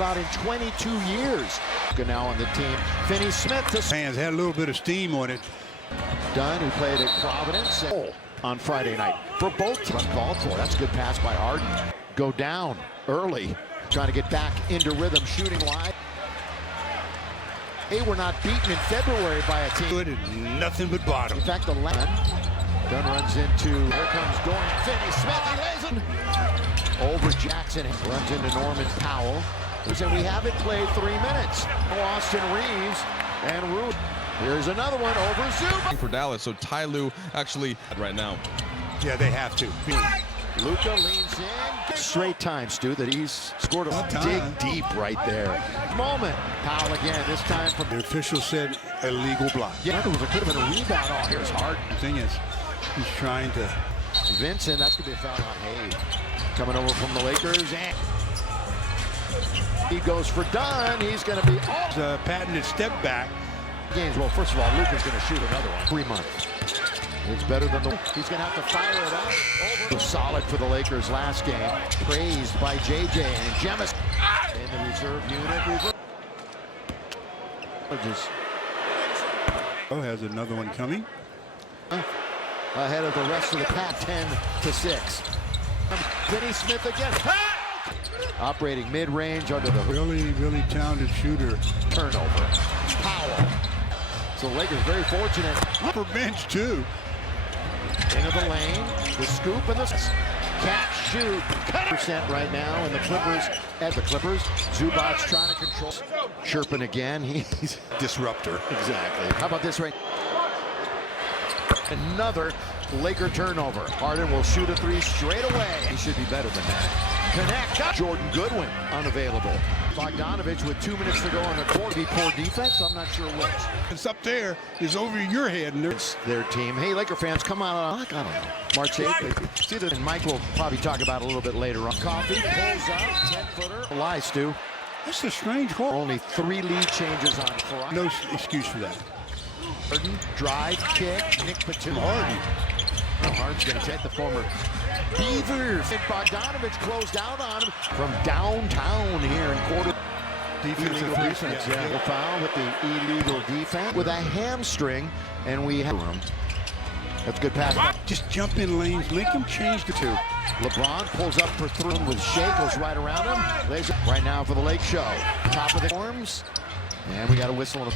about in 22 years. Now on the team, Finney Smith. Fans had a little bit of steam on it. Dunn, who played at Providence on Friday night. For both teams uncalled for. That's a good pass by Harden. Go down early, trying to get back into rhythm, shooting wide. Hey, we're not beaten in February by a team. Good and nothing but bottom. In fact, the Dunn runs into, here comes Dorian Finney-Smith, he lays it over Jackson, runs into Norman Powell. We said we haven't played 3 minutes. Austin Reeves and Ruth. Here's another one over Zubac. For Dallas, so Ty Lue actually right now. Yeah, they have to. Luka leans in. Straight time, Stu, that he's scored a dig deep right there. Moment. Powell again, this time from... The official said illegal block. Yeah, there could have been a rebound. Oh, here's Harden. The thing is, he's trying to... Vincent, that's going to be a foul on Hayes. Coming over from the Lakers, and he goes for Dunn. He's going to be off. A patented step back. Games. Well, first of all, Luka's going to shoot another one. 3 months. It's better than the... He's going to have to fire it up. Over. Solid for the Lakers last game. Praised by JJ and Jemis in the reserve unit. Oh, has another one coming. Ahead of the rest of the pack, 10-6. Finney Smith again. Operating mid-range under the really talented shooter. Turnover. Powell. So the Lakers very fortunate. Upper bench too. Into the lane. The scoop and the catch shoot. 100% right now, and the Clippers at the Clippers. Zubac's trying to control. Chirping again. He's Disruptor. exactly. How about this right? Another Laker turnover. Harden will shoot a three straight away. He should be better than that. Connect. Jordan Goodwin unavailable. Bogdanovich with 2 minutes to go on the court. Be poor defense. I'm not sure which. It's up there. It's over your head. And It's their team. Hey, Laker fans, come on. I don't know. March 8th. See that, and Mike will probably talk about it a little bit later on. Coffee pulls up. 10-footer. Lie, Stu. That's a strange call. Only 3 lead changes on Friday. No excuse for that. Harden, drive, kick, Nick Batum. Harden's going to take the former Beavers. And Bogdanovich closed out on him from downtown here in quarter. Illegal defense, yeah. The foul with the illegal defense with a hamstring, and we have him. That's a good pass. Just jump in lanes, make them change the two. LeBron pulls up for 3 with Shea, goes right around him. Lays it right now for the Lake Show. Top of the forms, and we got a whistle.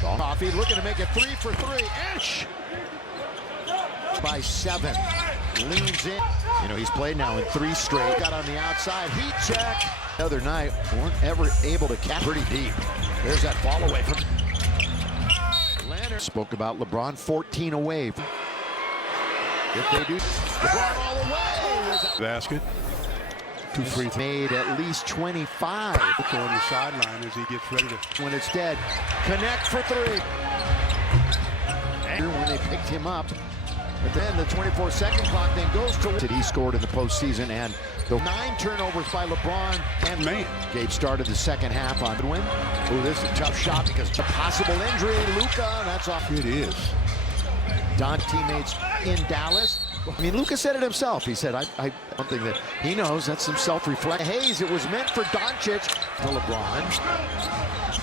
Coffee looking to make it 3 for 3. Ish by 7. Leans in. You know, he's played now in 3 straight. Got on the outside. Heat check. The other night, weren't ever able to catch pretty deep. There's that fall away from Leonard. Spoke about LeBron 14 away. If they do, LeBron all the way. Basket. 2 free throws. Made at least 25. On the sideline as he gets ready to. When it's dead, connect for 3. And when they picked him up, but then the 24-second clock then goes to he scored in the postseason, and the 9 turnovers by LeBron and Man. Gabe started the second half on Goodwin. Oh, this is a tough shot because a possible injury. Luka, that's off. It is. Don teammates in Dallas. I mean, Luka said it himself. He said, I don't think that he knows. That's some self-reflection. Hayes, it was meant for Doncic to LeBron.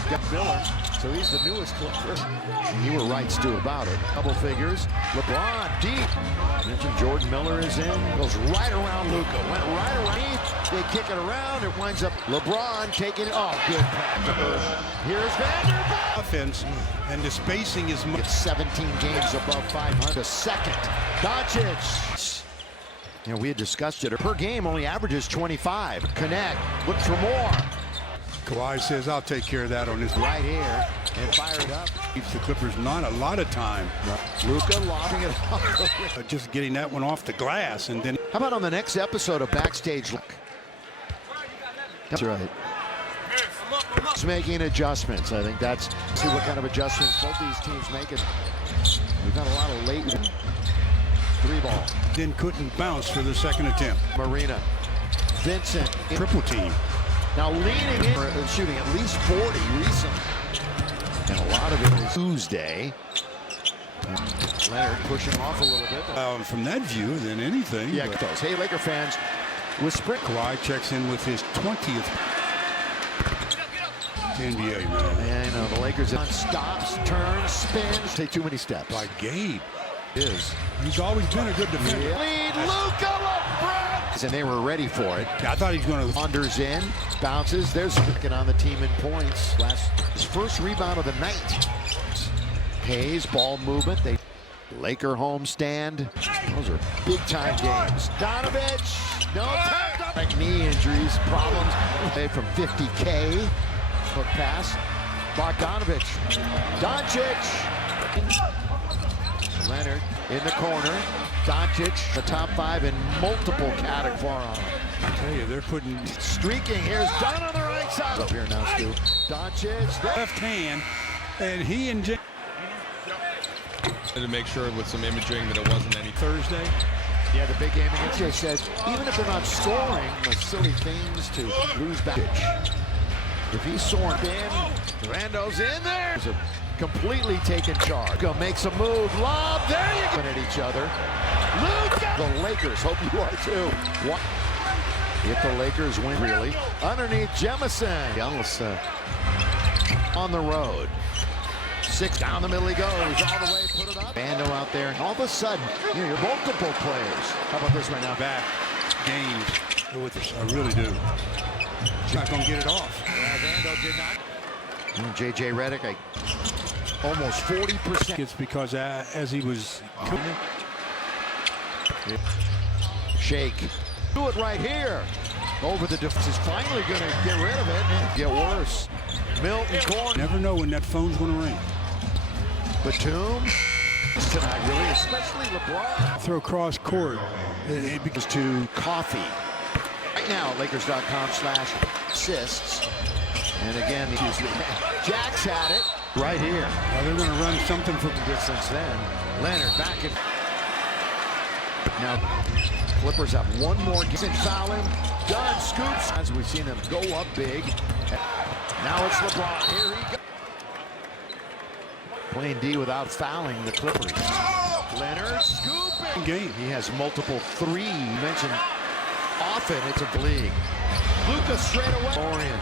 Got Miller, so he's the newest Clipper. And you were right, Stu, about it. Double figures. LeBron deep. Mentioned Jordan Miller is in. Goes right around Luka. Went right around. They kick it around. It winds up LeBron taking it. Oh, good pass. Here's Vanderbilt. Offense, and the spacing is much. It's 17 games above 500. The second. Doncic. You know, we had discussed it. Per game only averages 25. Connect. Look for more. Kawhi says, I'll take care of that on this Right here. And fire it up. Keeps the Clippers not a lot of time. Luka lobbing it off. Just getting that one off the glass, and then. How about on the next episode of Backstage Look? That's right. It's making adjustments. I think that's see what kind of adjustments both these teams make. It. We've got a lot of late 3-ball. Then couldn't bounce for the second attempt. Marina. Vincent. Triple team. Now leaning in, shooting at least 40 recently. And a lot of it is Tuesday. Leonard pushing off a little bit. From that view, than anything. Yeah, hey, Laker fans, with sprint. Kawhi checks in with his 20th NBA, man. And the Lakers stops, turns, spins, take too many steps. By Gabe. Is. He's always been a good defender. Lead Luka LeBron. And they were ready for it. I thought he was going to. Unders in, bounces. There's looking on the team in points. His first rebound of the night. Hayes, ball movement. Laker homestand. Those are big time games. Donovich, no time. Like knee injuries, problems. From 50K. Hook pass. Bogdanovich. Doncic. Leonard in the corner. Doncic, the top 5 in multiple categories. I tell you, they're putting Streaking. Here's Dunn on the right side. Up here now, Stu. Doncic. left hand, and he and Jay To make sure with some imaging that it wasn't any Thursday. Yeah, the big game against Jay says, even if they're not scoring, the silly things to lose back. If he's soaring in, Rando's in there. Completely taken charge. Go makes a move. Lob. There you go. At each other. Luka. The Lakers. Hope you are too. What? If the Lakers win, really. Underneath Jemison. Young's on the road. 6 down the middle he goes. All the way. Put it up. Bando out there. And all of a sudden, you're multiple players. How about this right now? Back games with this. I really do. He's not going to get it off. Yeah, Vando did not. J.J. Redick, almost 40%. It's because as he was coming. Shake. Do it right here. Over the defense is finally going to get rid of it and get worse. Milton corner. Never know when that phone's going to ring. Batum tonight, really, especially LeBron. Throw cross court. It begins to Coffee. Right now, Lakers.com/assists. And again, Jack's had it right here. Well, they're going to run something from Distance then. Leonard back in. Now, Clippers have one more. Foul him. Dunn scoops. As we've seen them go up big. Now it's LeBron. Here he goes. Playing D without fouling the Clippers. Leonard scooping. Game. He has multiple three. You mentioned often it's a league. Luka straight away. Orion.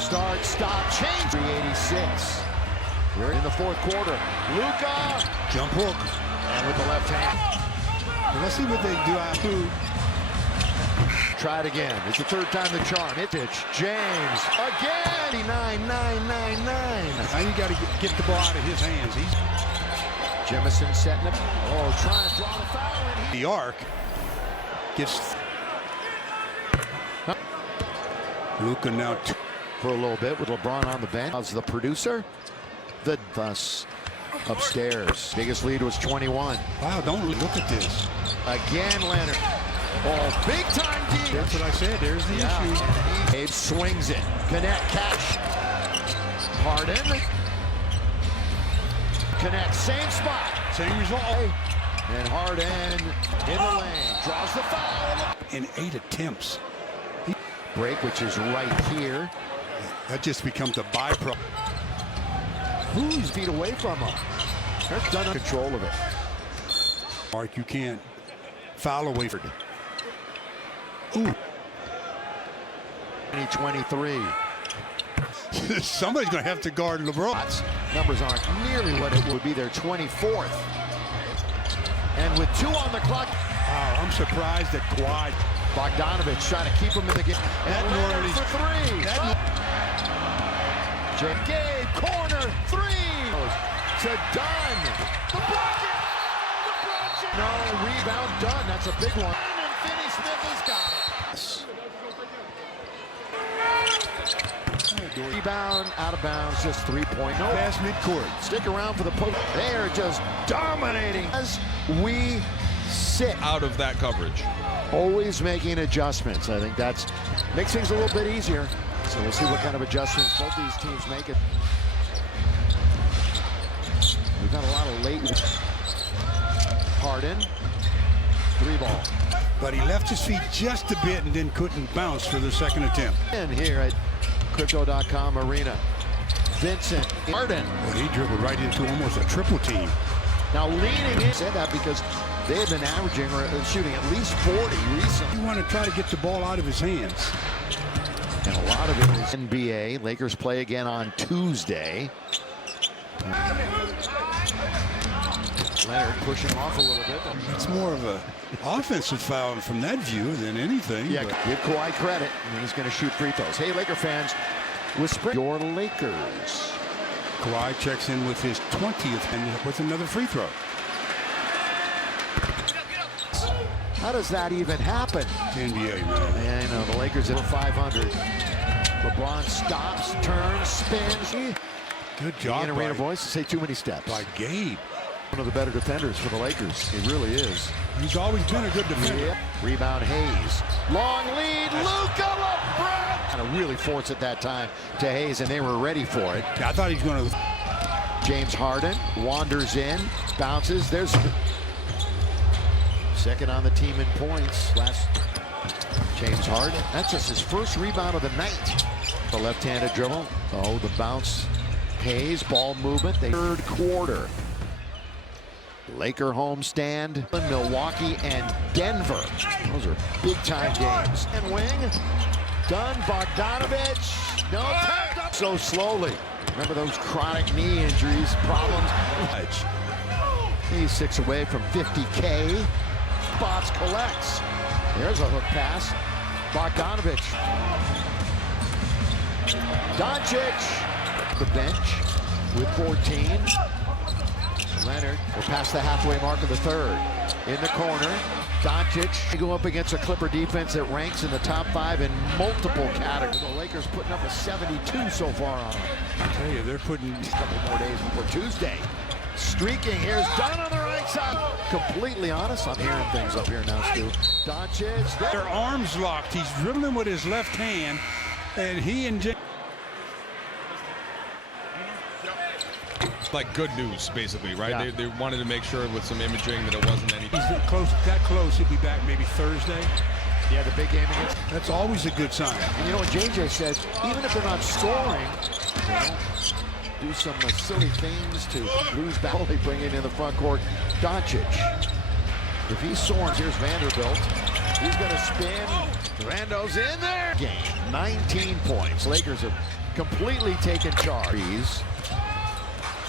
Start, stop, change. 386. We're in the fourth quarter. Luka. Jump hook. And with the left hand. Well, let's see what they do out here. Try it again. It's the third time the charm. Itich. James. Again. 9-9-9-9. Now you got to get the ball out of his hands. He's Jemison setting up. Oh, trying to draw the foul. And the arc. Gets Luka now for a little bit with LeBron on the bench. As the producer, the thus upstairs. Biggest lead was 21. Wow, don't look at this. Again, Leonard. Oh, big time deep. That's what I said. There's the issue. Abe swings it. Connect, catch. Harden. Connect, same spot. Same result. And Harden in the lane. Draws the foul. In 8 attempts. Break, which is right here. That just becomes a byproduct. Who's feet away from him? They're done in control of it. Mark, you can't foul away from it. Ooh. 23. Somebody's going to have to guard LeBron. Numbers aren't nearly what it would be their 24th. And with 2 on the clock. Wow, I'm surprised that Kawhi. Bogdanovich trying to keep him in the game. And Leonard for 3. Gabe, corner, 3. To Dunn. The bucket. No, rebound done. That's a big one. And Finney Smith has got it. Rebound, out of bounds, just 3-point. No Pass midcourt. Stick around for the post. They are just dominating as we sit. out of that coverage. Always making adjustments. I think that's makes things a little bit easier. So we'll see what kind of adjustments both these teams make it. We've got a lot of late. Harden, 3-ball. But he left his feet just a bit and then couldn't bounce for the second attempt. And here at Crypto.com Arena, Vincent Harden. Well, he dribbled right into almost a triple team. Now leaning in. Said that because They have been averaging or shooting at least 40 recently. You want to try to get the ball out of his hands. And a lot of it is NBA. Lakers play again on Tuesday. Leonard pushing off a little bit. It's more of a offensive foul from that view than anything. Yeah, but give Kawhi credit, and he's going to shoot free throws. Hey, Laker fans, whisper your Lakers. Kawhi checks in with his 20th and with another free throw. How does that even happen? NBA, man. Yeah, I know, the Lakers are 500. LeBron stops, turns, spins. Good job In arena by, voice to say too many steps. by Gabe. One of the better defenders for the Lakers. He really is. He's always been a good defender. Yep. Rebound Hayes. Long lead. Luka LeBron. Kind of really forced at that time to Hayes, and they were ready for it. I thought he was going to. James Harden wanders in, bounces. There's second on the team in points. James Harden. That's just his first rebound of the night. The left-handed dribble. Oh, the bounce. Hayes, ball movement. Third quarter. Laker homestand in Milwaukee and Denver. Those are big-time games. And wing. Done. Bogdanovich. No. Tapped up so slowly. Remember those chronic knee injuries, problems. He's 6 away from 50K. Spots, collects. There's a hook pass. Bogdanovich. Doncic. The bench with 14. Leonard will pass the halfway mark of the third. In the corner, Doncic. They go up against a Clipper defense that ranks in the top 5 in multiple categories. The Lakers putting up a 72 so far on them. I tell you, they're putting A couple more days before Tuesday. Streaking. Here's Dunn on the right side. Completely honest. I'm hearing things up here now, Stu. Doncic. their arms locked. He's dribbling with his left hand, and he and James. Like good news, basically, right? Yeah. They wanted to make sure with some imaging that it wasn't anything. He's that close. He'll be back maybe Thursday. Yeah, the big game against. That's always a good sign. And you know what JJ says? Even if they're not scoring, they don't do some silly things to lose battle. They bring it in the front court. Doncic. If he's soaring, here's Vanderbilt. He's going to spin. Rando's in there. Game 19 points. Lakers have completely taken charge.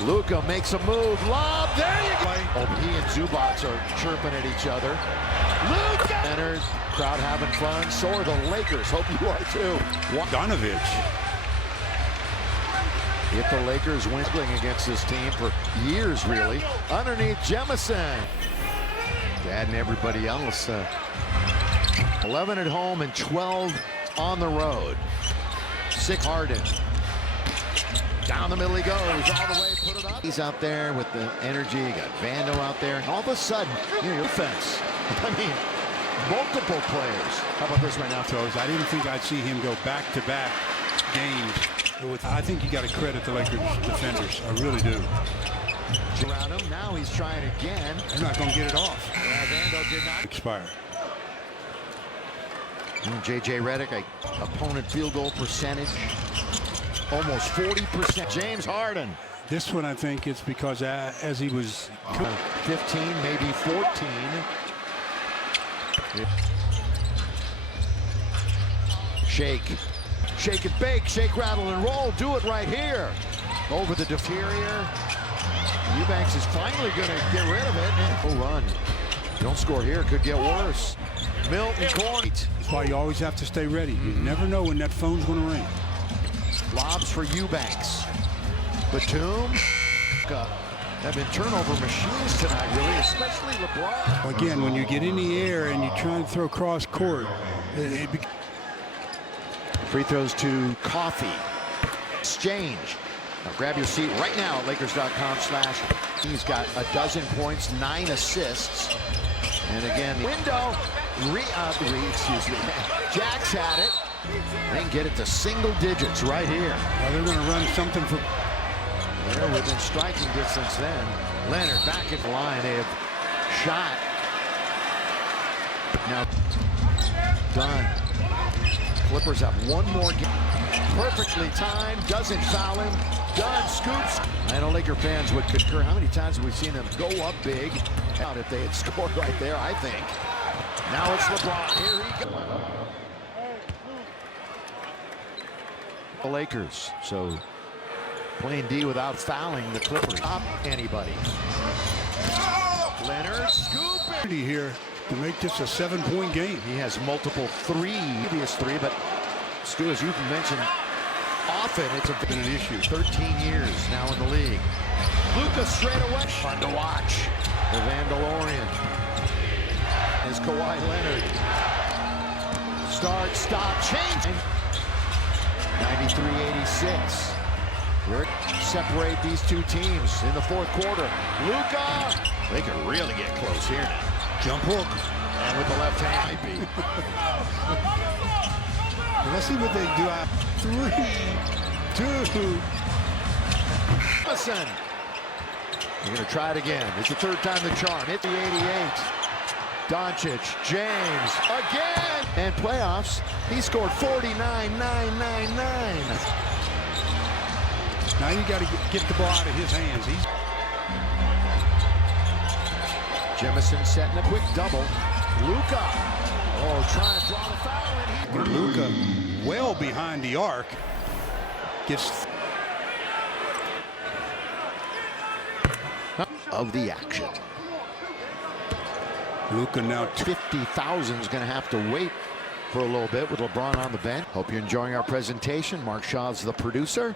Luka makes a move. Lob. There you go. Oh, he and Zubats are chirping at each other. Luka. Leonard. Crowd having fun. So are the Lakers. Hope you are too. Donovich. If the Lakers win against this team for years, really. Underneath Jemison. Dad and everybody else. 11 at home and 12 on the road. 6 Harden. Down the middle he goes. All the way, put it up. He's out there with the energy. You got Vando out there. And all of a sudden, your defense. I mean, multiple players. How about this right now, Throws? I didn't think I'd see him go back-to-back games. I think you got to credit the Lakers defenders. I really do. Around him. Now he's trying again. They're not going to get it off. Yeah, Vando did not Expire. J.J. Redick, opponent field goal percentage. Almost 40%. James Harden. This one, I think, it's because as he was 15, maybe 14. Shake. Shake and bake. Shake, rattle, and roll. Do it right here. Over the interior. Eubanks is finally going to get rid of it. Oh, run. Don't score here. Could get worse. Milton Corn. That's why you always have to stay ready. You never know when that phone's going to ring. Lobs for Eubanks. Batum. Have been turnover machines tonight, really, especially LeBron. Again, when you get in the air and you try to throw cross court, Free throws to Coffee. Exchange. Now grab your seat right now at Lakers.com/. He's got 12 points, 9 assists. And again, window. Excuse me. Jack's had it. They can get it to single digits right here. Well, they're going to run something for. They're within striking distance then. Leonard back at the line. They have shot. Now done. Clippers have one more game. Perfectly timed. Doesn't foul him. Dunn scoops. I know Laker fans would concur. How many times have we seen them go up big? Out if they had scored right there, I think. Now it's LeBron. Here he goes. The Lakers. So playing D without fouling the Clippers. Stop anybody. Leonard scooping here to make this a 7-point game. He has multiple previous three, but Stu, as you've mentioned, often it's been an issue. 13 years now in the league. Luka straight away. Fun to watch. The Vandalorian. Is Kawhi Leonard. Start, stop, change. 93-86. We're separate these two teams in the fourth quarter. Luka. They could really get close here now. Jump hook. And with the left hand. Let's see what they do. 3, 2. Listen. They're going to try it again. It's the third time the charm. Hit the 88. Doncic, James, again. And playoffs, he scored 49-9-9-9. Now you got to get the ball out of his hands. Jemison setting a quick double. Luka. Oh, trying to draw the foul. And Luka well behind the arc. Gets of the action. Luka now 50,000 is going to have to wait for a little bit with LeBron on the bench. Hope you're enjoying our presentation. Mark Shaw's the producer.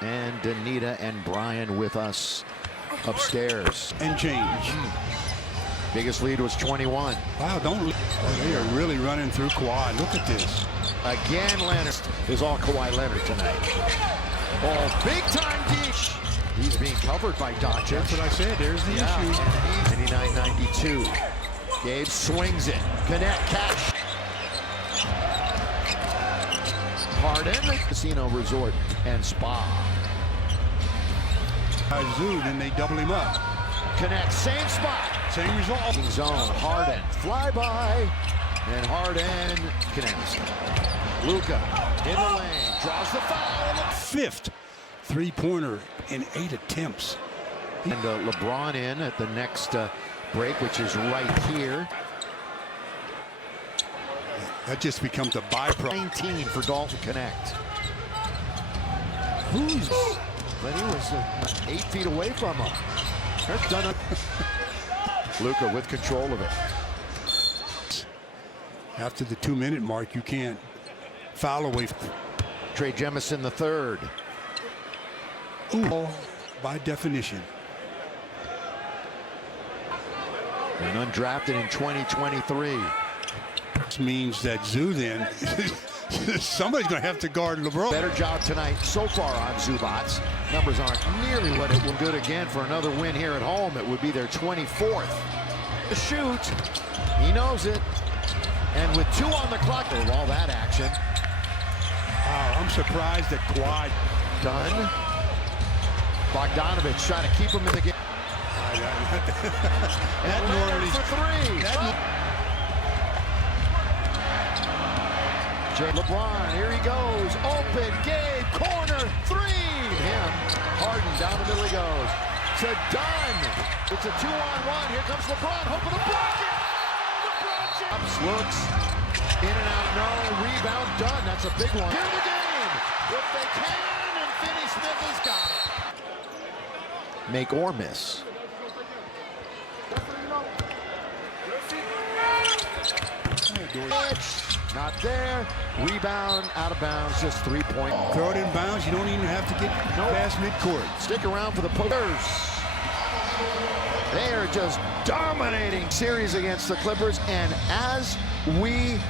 And Danita and Brian with us upstairs. and change. Biggest lead was 21. Wow, they are really running through Kawhi. Look at this. Again, Leonard is all Kawhi Leonard tonight. Oh, big time dish. He's being covered by Doncic. That's what I said. There's the issue. 99-92. Gabe swings it. Connect, catch. Harden. Casino Resort and Spa. Zoo, then they double him up. Connect, same spot. Same result. Zone, Harden, flyby, and Harden connects. Luka in the lane, draws the foul. 5th three-pointer in 8 attempts. And LeBron in at the next break, which is right here. That just becomes a byproduct. 19 for Dalton Connect. But he was 8 feet away from him. They're done. Luka with control of it. After the 2-minute mark, you can't foul away. Trey Jemison the third. Ooh, by definition. And undrafted in 2023. This means that Zoo then, somebody's going to have to guard LeBron. Better job tonight so far on Zubats. Numbers aren't nearly what it will. Good again for another win here at home. It would be their 24th. The shoot. He knows it. And with 2 on the clock, of all that action. Wow, I'm surprised that Kawhi. Done. Bogdanovich trying to keep him in the game. That Leonard for 3. LeBron, here he goes. Open, Gabe, corner, 3. Him, Harden, down the middle he goes. To Dunn. It's a 2-on-1. Here comes LeBron, hoping to block it. LeBron looks, in and out, no. Rebound, Dunn. That's a big one. Here the game. If they can, and Finney Smith has got it. Make or miss. Not there. Rebound, out of bounds, just 3-point. Throw it in bounds. You don't even have to get past midcourt. Stick around for the Pokers. They are just dominating series against the Clippers. And as we